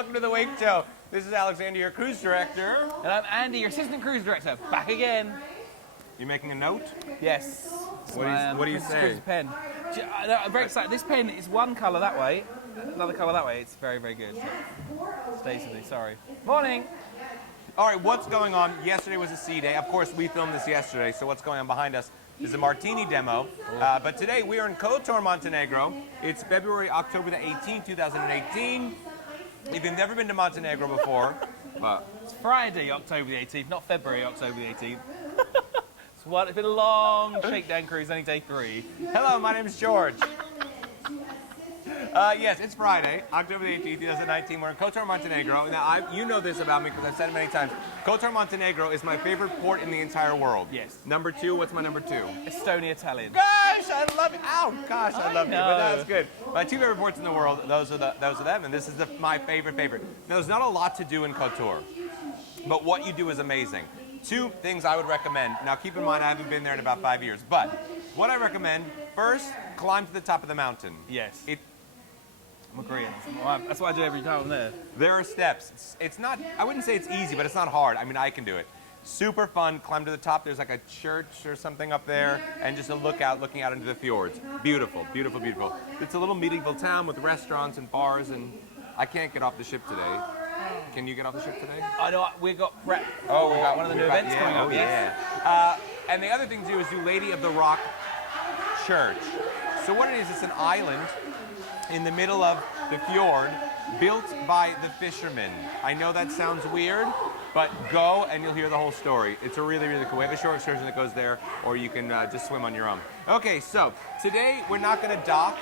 welcome to the Wake Show. This is Alexander, your cruise director. And I'm Andy, your assistant cruise director. Back again. You making a note? Yes. What do you say? Cruise pen. I'm very excited. This pen is one colour that way, another colour that way. It's very, very good. Stays with me, sorry. Morning. All right, what's going on? Yesterday was a sea day. Of course, we filmed this yesterday, so what's going on behind us is a martini demo. But today we are in Kotor, Montenegro. It's October the 18th, 2018. If you've never been to Montenegro before, it's Friday, October the 18th, not February, October the 18th. It's been a long shakedown cruise, only day 3. Hello, my name is George. Yes, it's Friday, October the 18th, 2019. We're in Kotor, Montenegro. Now, you know this about me because I've said it many times. Kotor, Montenegro is my favorite port in the entire world. Yes. Number 2, what's my number 2? Estonia, Tallinn. Gosh, I love it. Ow, gosh, I love it. know. But that's good. My 2 favorite ports in the world, those are them, and this is my favorite. Now, there's not a lot to do in Kotor, but what you do is amazing. 2 things I would recommend. Now, keep in mind, I haven't been there in about 5 years, but what I recommend, first, climb to the top of the mountain. Yes. I'm agreeing. That's what I do every time I'm there. There are steps. It's not, I wouldn't say it's easy, but it's not hard. I mean, I can do it. Super fun. Climb to the top. There's like a church or something up there, and just a looking out into the fjords. Beautiful, beautiful, beautiful. It's a little medieval town with restaurants and bars, and I can't get off the ship today. Can you get off the ship today? I know, we got prep. Oh, we got one of the new events coming up. Yeah. And the other thing to do is do Lady of the Rock Church. So what it is, it's an island in the middle of the fjord, built by the fishermen. I know that sounds weird, but go and you'll hear the whole story. It's a really, really cool. We have a short excursion that goes there, or you can just swim on your own. Okay, so today we're not going to dock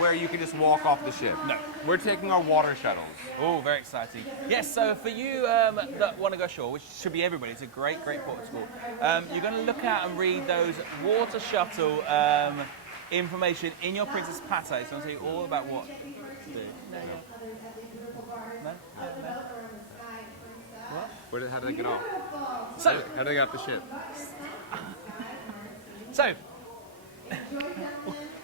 where you can just walk off the ship. No. We're taking our water shuttles. Oh, very exciting. Yes, so for you that want to go ashore, which should be everybody, it's a great, great port of school, you're going to look out and read those water shuttle information in your Princess Pate. So I'll tell you all about what to do. No? What? How did I get off? So, How did I get off the ship? so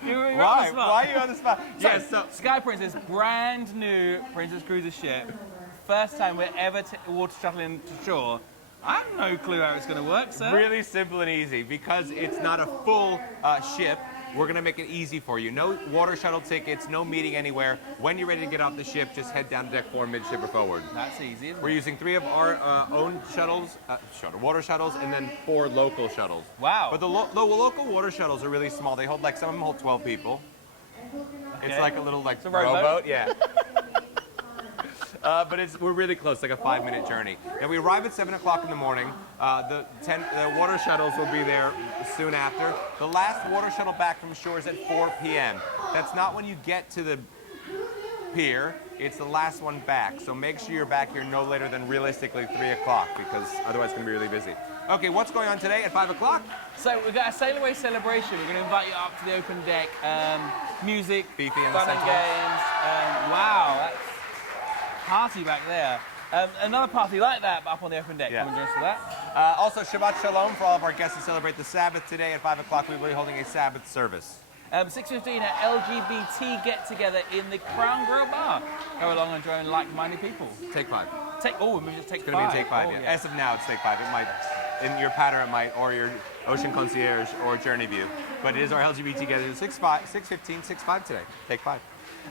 you're on the Why? spot. Why are you on the spot? So, Yes, so Sky Princess, brand new Princess Cruises ship. First time we're ever water shuttling to shore. I have no clue how it's going to work, sir. really simple and easy. Because it's not a full ship, we're going to make it easy for you. No water shuttle tickets, no meeting anywhere. When you're ready to get off the ship, just head down to deck 4 midship or forward. That's easy, isn't We're it? using 3 of our own shuttles, water shuttles, and then 4 local shuttles. Wow. But the local water shuttles are really small. They hold some of them hold 12 people. Okay. It's like a little a rowboat? yeah. But we're really close, like a 5-minute journey. And we arrive at 7 o'clock in the morning. The water shuttles will be there soon after. The last water shuttle back from shore is at 4 p.m. That's not when you get to the pier. It's the last one back. So make sure you're back here no later than realistically 3 o'clock, because otherwise it's going to be really busy. Okay, what's going on today at 5 o'clock? So we've got a sail away celebration. We're going to invite you up to the open deck. Music, Beefy in the fun and center. games. Wow, that's party back there. Another party like that, but up on the open deck. Yeah. Come and join us for that. Also, Shabbat Shalom for all of our guests who celebrate the Sabbath today at 5 o'clock. We will be holding a Sabbath service. 6:15 at LGBT get together in the Crown Grill Bar. Go along and join like-minded people. Take 5. Maybe just take It's going to 5. be a take 5, Oh, yeah. As of now, it's take 5. It might, in your pattern, it might, or your Ocean Concierge or Journey View. But it is our LGBT together. 6:15, 6:5 today. Take 5.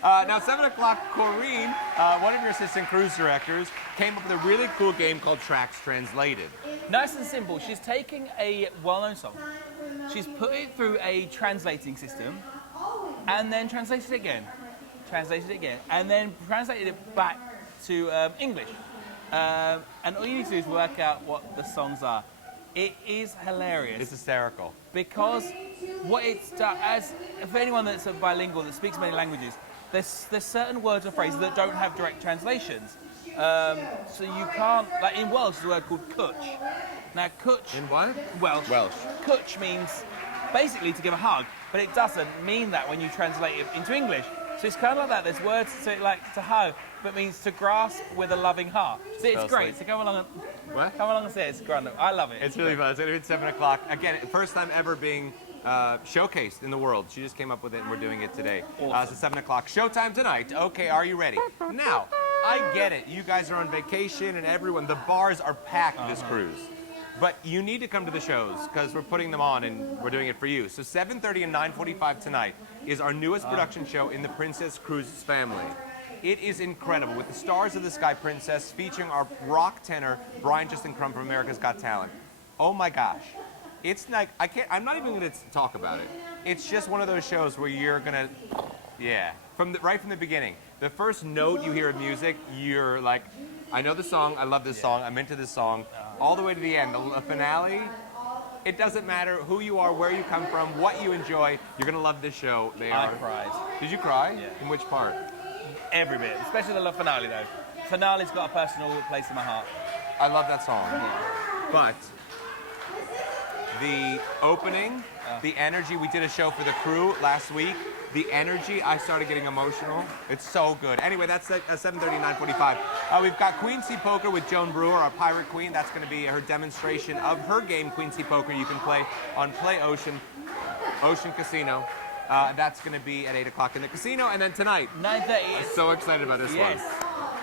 Now, 7 o'clock, Corrine, one of your assistant cruise directors, came up with a really cool game called Tracks Translated. Nice and simple. She's taking a well-known song. She's put it through a translating system, and then translated it again. And then translated it back to English. And all you need to do is work out what the songs are. It is hilarious. It's hysterical. Because what it's done, for anyone that's a bilingual that speaks many languages, there's certain words or phrases that don't have direct translations. So you can't, like in Welsh, there's a word called cwtch. Now, cwtch... In what? Welsh. Welsh. Cwtch means basically to give a hug, but it doesn't mean that when you translate it into English. So it's kind of like that. There's words like to hug, but it means to grasp with a loving heart. So it's great. So come along and say it. It's grand. I love it. It's really fun. It's going to be at 7 o'clock. Again, first time ever being showcased in the world. She just came up with it, and we're doing it today. Awesome. So 7 o'clock. Showtime tonight. Okay, are you ready? Now, I get it. You guys are on vacation and everyone, the bars are packed this cruise. But you need to come to the shows because we're putting them on and we're doing it for you. So 7:30 and 9:45 tonight is our newest production show in the Princess Cruises family. It is incredible with the stars of the Sky Princess featuring our rock tenor, Brian Justin Crumb from America's Got Talent. Oh my gosh. It's like, I'm not even gonna talk about it. It's just one of those shows where you're gonna, right from the beginning. The first note you hear of music, you're like, I know the song, I love this song, I'm into this song, all the way to the end. The finale, it doesn't matter who you are, where you come from, what you enjoy, you're gonna love this show. I cried. Did you cry? Yeah. In which part? Every bit, especially the love finale though. Finale's got a personal place in my heart. I love that song. But the opening, the energy, we did a show for the crew last week. The energy, I started getting emotional. It's so good. Anyway, that's at 7:30, 9:45. We've got Queency Poker with Joan Brewer, our pirate queen. That's going to be her demonstration of her game, Queency Poker. You can play on Play Ocean Casino. That's going to be at 8 o'clock in the casino. And then tonight, 9:30. I'm so excited about this one.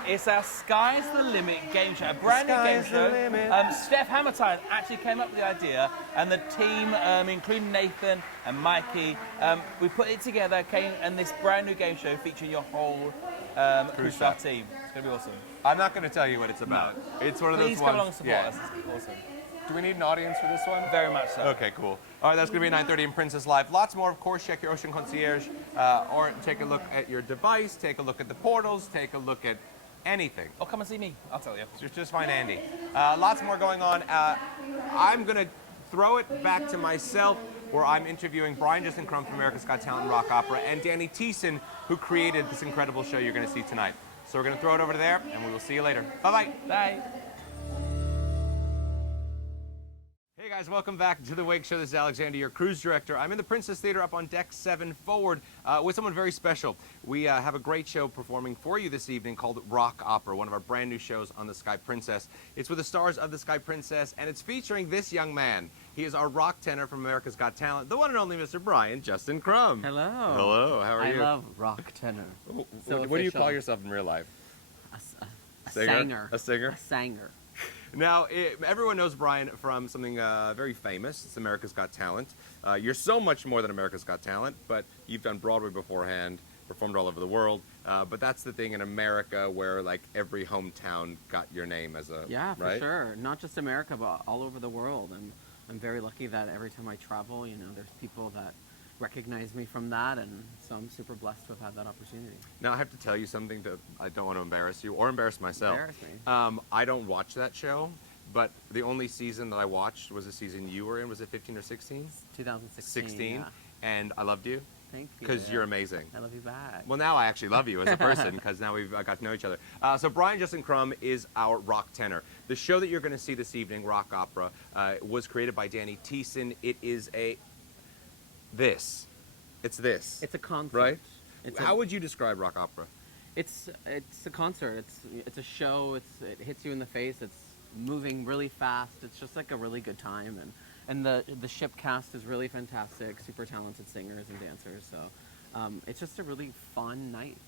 It's our Sky's the Limit game show, a brand new game show. Steph Hammertine actually came up with the idea, and the team, including Nathan and Mikey, we put it together, and this brand new game show featuring your whole Cruise Star team. It's going to be awesome. I'm not going to tell you what it's about. No. It's one of those Please ones. come along and support us. It's awesome. Do we need an audience for this one? Very much so. Okay, cool. All right, that's going to be 9:30 in Princess Live. Lots more, of course. Check your Ocean Concierge, or take a look at your device, take a look at the portals, take a look at anything. Or come and see me. I'll tell you. Just find Andy. Lots more going on. I'm going to throw it back to myself, where I'm interviewing Brian Justin Crum from America's Got Talent and Rock Opera, and Danny Teeson, who created this incredible show you're going to see tonight. So we're going to throw it over there, and we will see you later. Bye-bye. Bye. Hey guys, welcome back to the Wake Show. This is Alexander, your cruise director. I'm in the Princess Theater up on Deck 7 Forward with someone very special. We have a great show performing for you this evening called Rock Opera, one of our brand new shows on the Sky Princess. It's with the stars of the Sky Princess, and it's featuring this young man. He is our rock tenor from America's Got Talent, the one and only Mr. Brian Justin Crum. Hello. Hello, how are you? I love rock tenor. What do you call yourself in real life? A singer. A singer? A singer. Now, everyone knows Brian from something very famous. It's America's Got Talent. You're so much more than America's Got Talent, but you've done Broadway beforehand, performed all over the world. But that's the thing in America where, like, every hometown got your name as a... Yeah, for right? sure. Not just America, but all over the world. And I'm very lucky that every time I travel, you know, there's people that recognize me from that, and so I'm super blessed to have had that opportunity. Now, I have to tell you something that I don't want to embarrass you or embarrass myself. Embarrass me. I don't watch that show, but the only season that I watched was the season you were in. Was it 15 or 16? 2016. 16. Yeah. And I loved you. Thank you. Because you're amazing. I love you back. Well, now I actually love you as a person because now we've got to know each other. So Brian Justin Crum is our rock tenor. The show that you're going to see this evening, Rock Opera, was created by Danny Teeson. It is It's this. It's a concert. Right? How would you describe Rock Opera? It's a concert. It's a show. It hits you in the face. It's moving really fast. It's just like a really good time, and the ship cast is really fantastic. Super talented singers and dancers. So it's just a really fun night.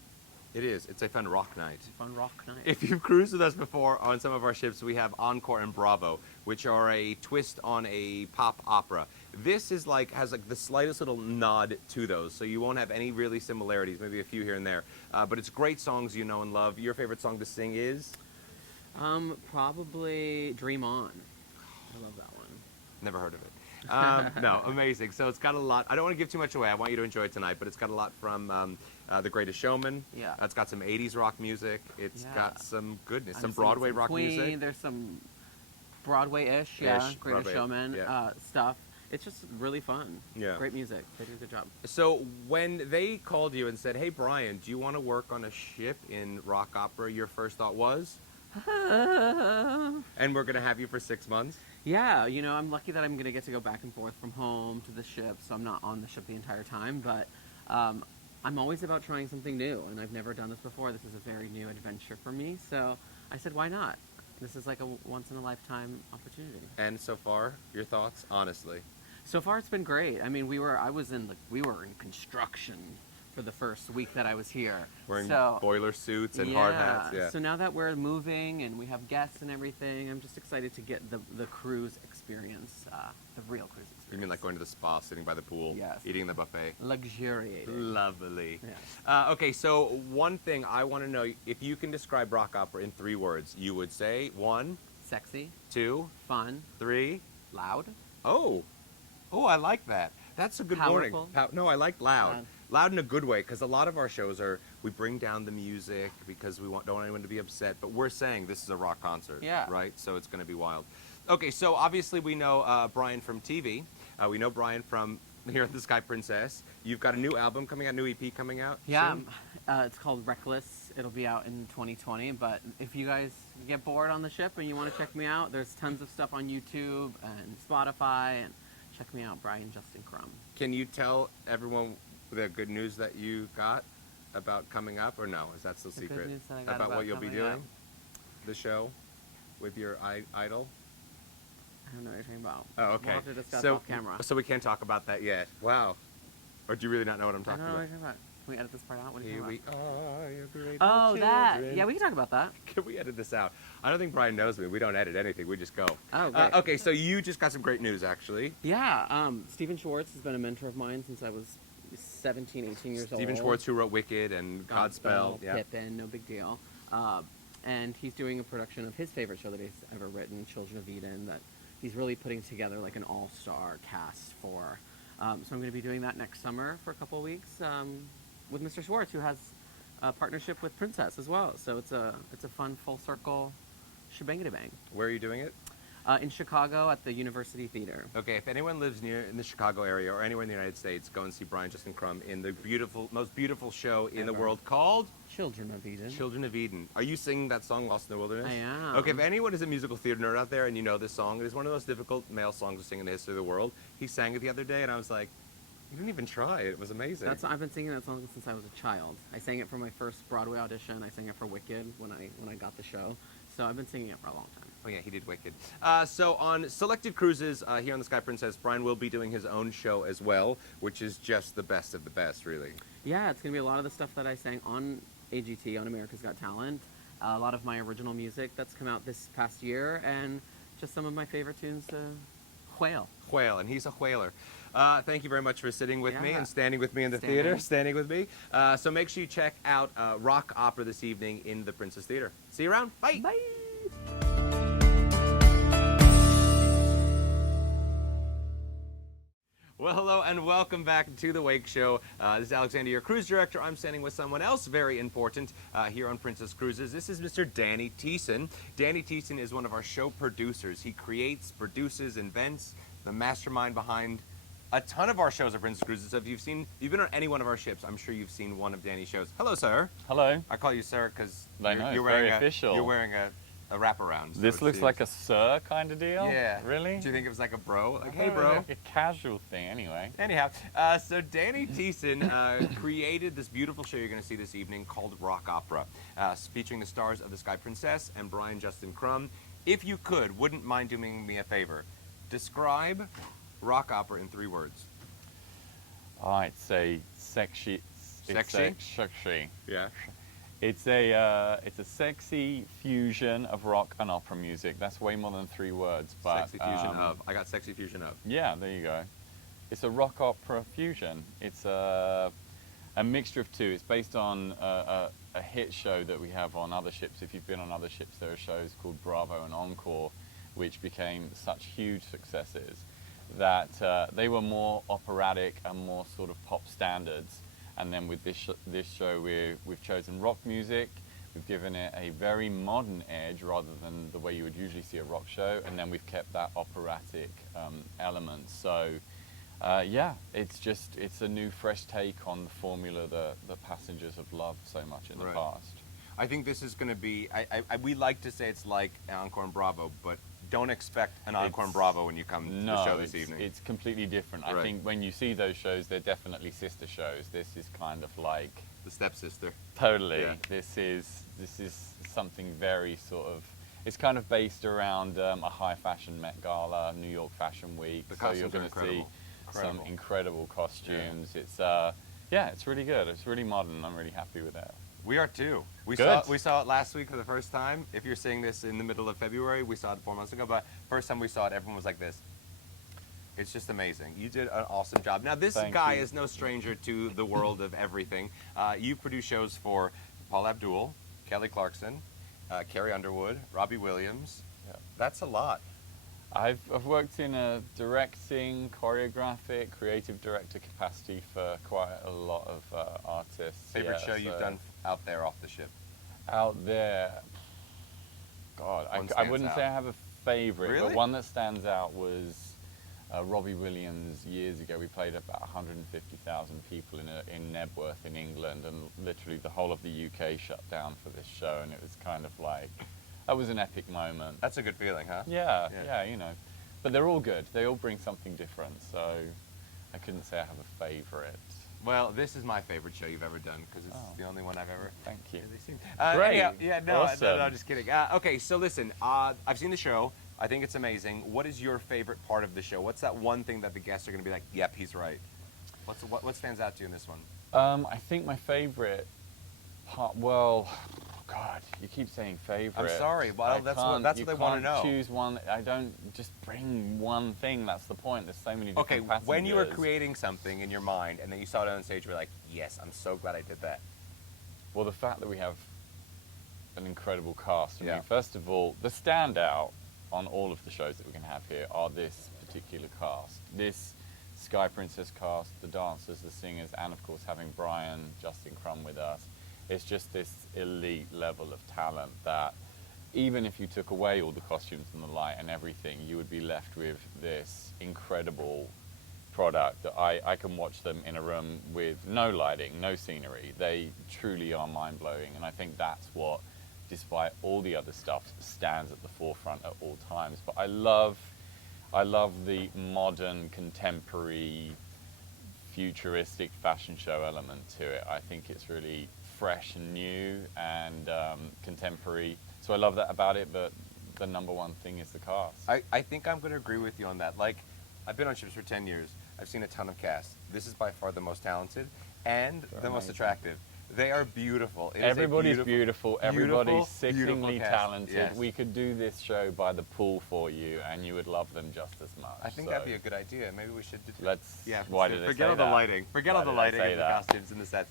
It is. It's a fun rock night. It's a fun rock night. If you've cruised with us before on some of our ships, we have Encore and Bravo, which are a twist on a pop opera. This is has the slightest little nod to those, so you won't have any really similarities, maybe a few here and there. But it's great songs you know and love. Your favorite song to sing is? Probably Dream On. I love that one. Never heard of it. No, amazing. So it's got a lot. I don't want to give too much away. I want you to enjoy it tonight, but it's got a lot from The Greatest Showman. Yeah. It's got some 80s rock music. It's got some goodness, some I'm Broadway some rock Queen, music. There's some Broadway-ish, Greatest Broadway, Showman yeah. Stuff. It's just really fun. Yeah. Great music. They do a good job. So when they called you and said, "Hey Brian, do you want to work on a ship in Rock Opera?" Your first thought was? And we're going to have you for 6 months? Yeah, you know, I'm lucky that I'm going to get to go back and forth from home to the ship, so I'm not on the ship the entire time, but I'm always about trying something new, and I've never done this before. This is a very new adventure for me, so I said, why not? This is like a once-in-a-lifetime opportunity. And so far, your thoughts, honestly? So far, it's been great. I mean, we were in construction for the first week that I was here. Wearing So- boiler suits and hard hats. Yeah. So now that we're moving and we have guests and everything, I'm just excited to get the cruise experience, the real cruise experience. You mean like going to the spa, sitting by the pool, Yes. eating the buffet? Luxuriated. Lovely. Yes. Okay, so one thing I want to know, if you can describe rock opera in 3 words, you would say 1, Sexy, 2, fun, 3. loud. Oh, I like that. That's a good warning. Powerful. No, I like loud. Loud. Loud in a good way, because a lot of our shows we bring down the music because we don't want anyone to be upset, but we're saying this is a rock concert, Yeah. right? So it's going to be wild. Okay, so obviously we know Brian from TV. We know Brian from here at the Sky Princess. You've got a new album coming out, new EP coming out Yeah, soon? it's called Reckless. It'll be out in 2020. But if you guys get bored on the ship and you want to check me out, there's tons of stuff on YouTube and Spotify. And check me out, Brian Justin Crum. Can you tell everyone the good news that you got about coming up, or no? Is that still The good secret? news that I got about what about you'll be coming doing? up. The show with your idol? I don't know what you're talking about. Oh, okay. We'll have to discuss so, off camera. So we can't talk about that yet. Wow. Or do you really not know what I'm I talking don't know what about? you're talking about. Can we edit this part out? What are you Here talking we are, your great about? Oh, that. children. Yeah, we can talk about that. Can we edit this out? I don't think Brian knows me. We don't edit anything. We just go. Oh, great. Okay, so you just got some great news, actually. Yeah, Stephen Schwartz has been a mentor of mine since I was 17, 18 years old. Stephen Schwartz, who wrote Wicked and Godspell. Yeah. Pippin, no big deal. And he's doing a production of his favorite show that he's ever written, Children of Eden, that he's really putting together like an all-star cast for. So I'm going to be doing that next summer for a couple of weeks with Mr. Schwartz, who has a partnership with Princess as well. So it's a fun full circle shebang-a-bang. Where are you doing it? In Chicago at the University Theater. Okay, if anyone lives near in the Chicago area or anywhere in the United States, go and see Brian Justin Crum in the most beautiful show in the Ever. world called Children of Eden. Children of Eden. Are you singing that song, Lost in the Wilderness? I am. Okay, if anyone is a musical theater nerd out there and you know this song, it is one of the most difficult male songs to sing in the history of the world. He sang it the other day and I was like, you didn't even try it. It was amazing. I've been singing that song since I was a child. I sang it for my first Broadway audition. I sang it for Wicked when I got the show. So I've been singing it for a long time. Oh yeah, he did Wicked. So on selected cruises here on the Sky Princess, Brian will be doing his own show as well, which is just the best of the best, really. Yeah, it's going to be a lot of the stuff that I sang on AGT, on America's Got Talent. A lot of my original music that's come out this past year, and just some of my favorite tunes to whale. Whale, and he's a whaler. Thank you very much for sitting with me Yeah. and standing with me in the theater, standing with me. So make sure you check out Rock Opera this evening in the Princess Theater. See you around. Bye. Bye! Well, hello and welcome back to the Wake Show. This is Alexander, your cruise director. I'm standing with someone else very important here on Princess Cruises. This is Mr. Danny Teeson. Danny Teeson is one of our show producers. He creates, produces, invents, the mastermind behind a ton of our shows at Princess Cruises. So if you've been on any one of our ships, I'm sure you've seen one of Danny's shows. Hello, sir. Hello. I call you sir because I know, you're it's wearing very official. You're wearing a wraparound. So This it looks seems- like a sir kind of deal. Yeah. Really? Do you think it was like a bro? Like, hey, No, bro. like a casual thing, anyway. Anyhow, so Danny Teeson created this beautiful show you're going to see this evening called Rock Opera, featuring the stars of the Sky Princess and Brian Justin Crum. If you could, wouldn't mind doing me a favor, describe Rock Opera in 3 words. I'd say sexy. Sexy? Sexy. Yeah. It's a sexy fusion of rock and opera music. That's way more than 3 words, but Sexy fusion of. I got sexy fusion of. Yeah, there you go. It's a rock opera fusion. It's a mixture of 2. It's based on a hit show that we have on other ships. If you've been on other ships, there are shows called Bravo and Encore, which became such huge successes that they were more operatic and more sort of pop standards. And then with this show, we've chosen rock music. We've given it a very modern edge rather than the way you would usually see a rock show. And then we've kept that operatic element. So, yeah, it's a new, fresh take on the formula that the passengers have loved so much in the Right. past. I think this is going to be, we like to say it's like Encore and Bravo, but don't expect an Encore and Bravo when you come to the show this evening. It's completely different. Right. I think when you see those shows, they're definitely sister shows. This is kind of like The stepsister. totally. Yeah. This is something very sort of. It's kind of based around a high fashion Met Gala, New York Fashion Week. The so you're costumes are going to see incredible. some incredible costumes. It's Yeah, it's really good. It's really modern. I'm really happy with that. We are too. We Good. saw it last week for the first time. If you're seeing this in the middle of February, we saw it 4 months ago, but first time we saw it, everyone was like this. It's just amazing. You did an awesome job. Now, this Thank guy you. is no stranger to the world of everything. You produce shows for Paul Abdul, Kelly Clarkson, Carrie Underwood, Robbie Williams. Yeah. That's a lot. I've worked in a directing, choreographic, creative director capacity for quite a lot of artists. Favorite yeah, show you've so done out there off the ship? out there? God, One I stands wouldn't out. say I have a favorite, Really? but one that stands out was Robbie Williams years ago. We played about 150,000 people in Nebworth in England, and literally the whole of the UK shut down for this show, and it was kind of like, that was an epic moment. That's a good feeling, huh? Yeah, Yeah. you know. But they're all good. They all bring something different, so I couldn't say I have a favorite. Well, this is my favorite show you've ever done because it's Oh. the only one I've ever Thank you. really seen. Great. Anyhow, yeah, no, Awesome. no, just kidding. Okay, so listen, I've seen the show. I think it's amazing. What is your favorite part of the show? What's that one thing that the guests are going to be like, yep, he's right? What stands out to you in this one? I think my favorite part, well, God, you keep saying favorite. I'm sorry, well, I that's can't- what you they wanna can't know. Choose one. I don't just bring one thing. That's the point. There's so many different Okay, passengers. when you were creating something in your mind and then you saw it on stage, you were like, yes, I'm so glad I did that. Well, the fact that we have an incredible cast. I Yeah. mean, first of all, the standout on all of the shows that we're going to have here are this particular cast. This Sky Princess cast, the dancers, the singers, and of course having Brian, Justin Crum with us. It's just this elite level of talent that even if you took away all the costumes and the light and everything, you would be left with this incredible product that I can watch them in a room with no lighting, no scenery. They truly are mind-blowing, and I think that's what, despite all the other stuff, stands at the forefront at all times. But I love the modern, contemporary, futuristic fashion show element to it. I think it's really fresh and new and contemporary. So I love that about it, but the number one thing is the cast. I think I'm going to agree with you on that. Like, I've been on ships for 10 years. I've seen a ton of casts. This is by far the most talented and They're the most amazing. attractive. They are beautiful. It is a Everybody's beautiful. Everybody's beautiful sickeningly cast. talented. Yes. We could do this show by the pool for you, and you would love them just as much. I think So that'd be a good idea. Maybe we should do Let's. Yeah, Why did I forget say all the that? lighting. Forget Why all the did I lighting say and the that? costumes and the sets.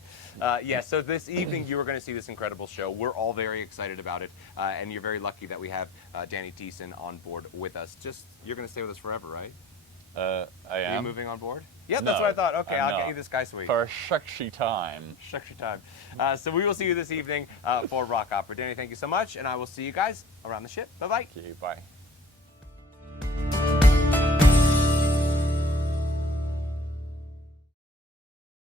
Yeah, so this evening you are going to see this incredible show. We're all very excited about it, and you're very lucky that we have Danny Teeson on board with us. You're going to stay with us forever, right? I Are you am. moving on board? Yeah, No, that's what I thought. Okay, I'm I'll get not. you this Sky Suite. For a sexy time. Structure time. So we will see you this evening for Rock Opera. Danny, thank you so much, and I will see you guys around the ship. Bye-bye. Thank you. Bye.